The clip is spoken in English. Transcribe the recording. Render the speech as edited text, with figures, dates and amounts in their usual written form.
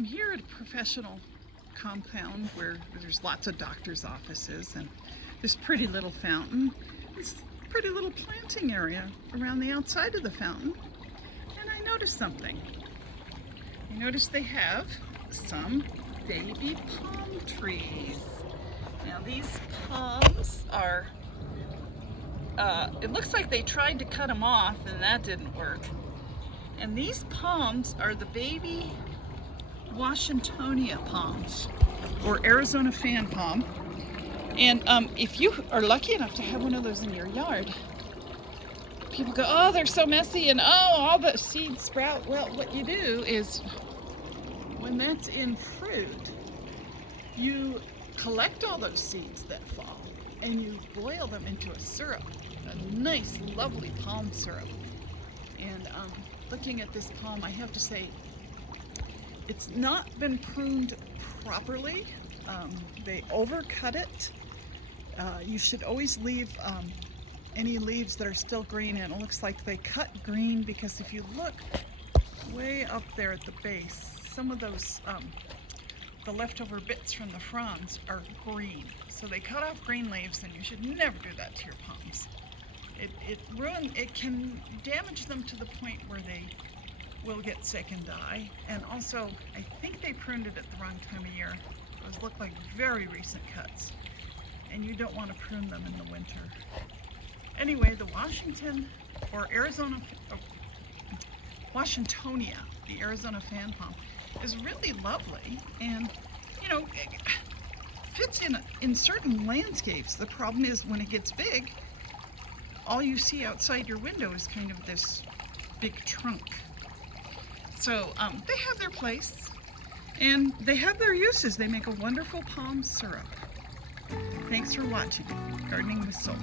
I'm here at a professional compound where there's lots of doctors' offices and this pretty little fountain. This pretty little planting area around the outside of the fountain. And I noticed something. I noticed they have some baby palm trees. Now these palms are, it looks like they tried to cut them off and that didn't work. And these palms are the baby Washingtonia palms, or Arizona fan palm. And if you are lucky enough to have one of those in your yard, people go, oh, they're so messy and oh, all the seeds sprout. Well, what you do is when that's in fruit, you collect all those seeds that fall and you boil them into a syrup, a nice, lovely palm syrup. And looking at this palm, I have to say, it's not been pruned properly. They overcut it. You should always leave any leaves that are still green, and it looks like they cut green because if you look way up there at the base, some of those, the leftover bits from the fronds are green. So they cut off green leaves, and you should never do that to your palms. It can damage them to the point where they will get sick and die. And also, I think they pruned it at the wrong time of year. Those look like very recent cuts, and you don't want to prune them in the winter. Anyway, the Washingtonia, the Arizona fan palm, is really lovely, and you know, it fits in certain landscapes. The problem is when it gets big, all you see outside your window is kind of this big trunk. So they have their place and they have their uses. They make a wonderful palm syrup. Thanks for watching Gardening with Soule.